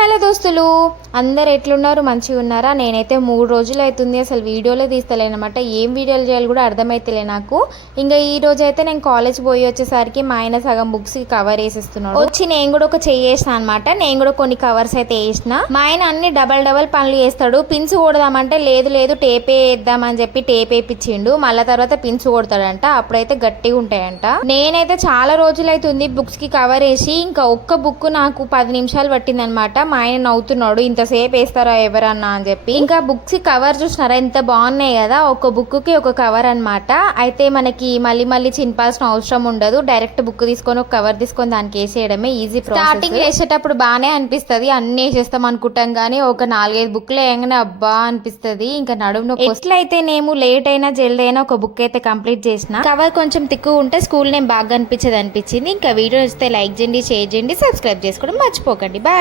Hello దోస్తులు, అందరు ఎట్లున్నారు? మంచిగా ఉన్నారా? నేనైతే 3 రోజులు అవుతుంది అసలు వీడియోలే తీస్తలేనమాట. ఏం వీడియోలు చేయాలి కూడా అర్థమైతలే నాకు. ఇంకా ఈ రోజు అయితే నేను కాలేజ్ పోయి వచ్చేసరికి మా ఆయన సగం బుక్స్ కవర్ వేసేస్తున్నాడు. వచ్చి నేను కూడా ఒక చేసిన అనమాట. నేను కూడా కొన్ని కవర్స్ అయితే వేసిన. మా ఆయన అన్ని డబల్ పనులు చేస్తాడు. పిన్స్ కొడదామంటే లేదు టేపే వేద్దామని చెప్పి టేప్ వేయించిండు. మళ్ళీ తర్వాత పిన్స్ కొడతాడంట, అప్పుడైతే గట్టిగా ఉంటాయంట. నేనైతే చాలా రోజులు అవుతుంది బుక్స్ కి కవర్ వేసి, ఇంకా ఒక్క బుక్ నాకు 10 నిమిషాలు పట్టింది అనమాట. మా ఆయన నవ్వుతున్నాడు, ఇంతసేపు వేస్తారా ఎవరన్నా అని చెప్పి. ఇంకా బుక్స్ కవర్ చూసినారా ఎంత బాగున్నాయి కదా, ఒక బుక్ కి ఒక కవర్ అనమాట. అయితే మనకి మళ్ళీ చింపాల్సిన అవసరం ఉండదు. డైరెక్ట్ బుక్ తీసుకొని ఒక కవర్ తీసుకొని దానికి వేసేయడమే ఈజీ ప్రాసెస్. స్టార్టింగ్ వేసేటప్పుడు బాగానే అనిపిస్తుంది, అన్ని వేసేస్తాం అనుకుంటాం కానీ ఒక 4-5 బుక్లు వేయగానే అబ్బా అనిపిస్తుంది. ఇంకా నడుము ఎట్లయితే నేను లేట్ అయినా జల్దీ అయినా ఒక బుక్ అయితే కంప్లీట్ చేసిన. కవర్ కొంచెం తిక్కువ ఉంటే స్కూల్ నేమ్ బాగా అనిపించింది. ఇంకా వీడియో ఇస్తే లైక్ చేయండి, షేర్ చేయండి, సబ్స్క్రైబ్ చేసుకోవడం మర్చిపోకండి. బాయ్.